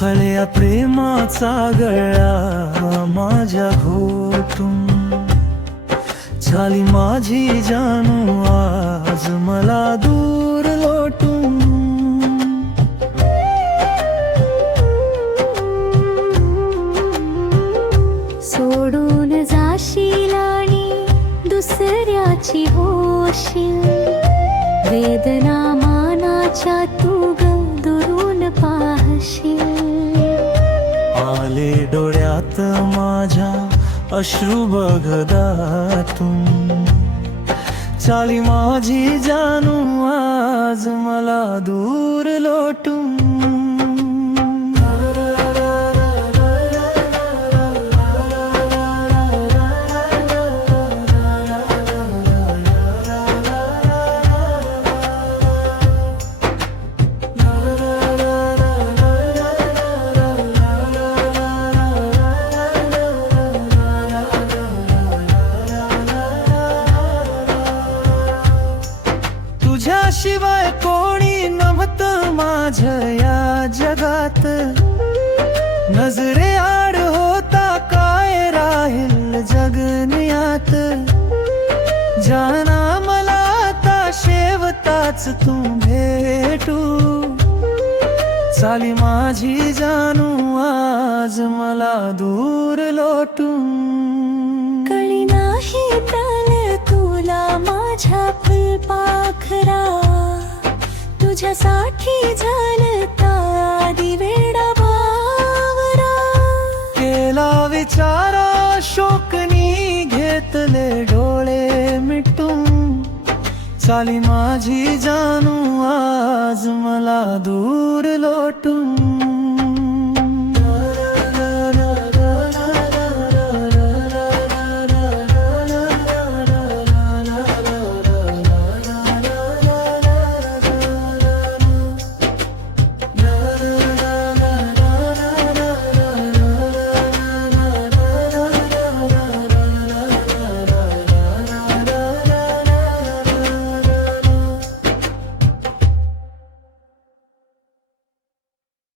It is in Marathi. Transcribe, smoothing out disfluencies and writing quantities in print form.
खळ्या प्रेमाचा गळा माझ्या घोटून झाली माझी जानू आज मला दूर लोटून. सोडून जाशील आणि दुसऱ्याची होशील, वेदना मानाच्या तू दुरून पाहशील. आले डोळ्यात माझ्या अश्रू बघदातून चाली माझी जानू आज मला दूर लोटून. तुझ्याशिवाय कोणी नव्हतं माझ्या या जगात, नजरे आड होता काय राहील जगण्यात. जाना मला आता शेवटाच तू भेटू चाली माझी जानू आज मला दूर लोटून. कळी नाही तल तुला माझ्या फुलपाखरा, तुझ्यासाठी झालं आधी वेडा बावरा. केला विचारा शोकनी घेतले डोळे मिटून चाली माझी जानू आज मला दूर लोटून.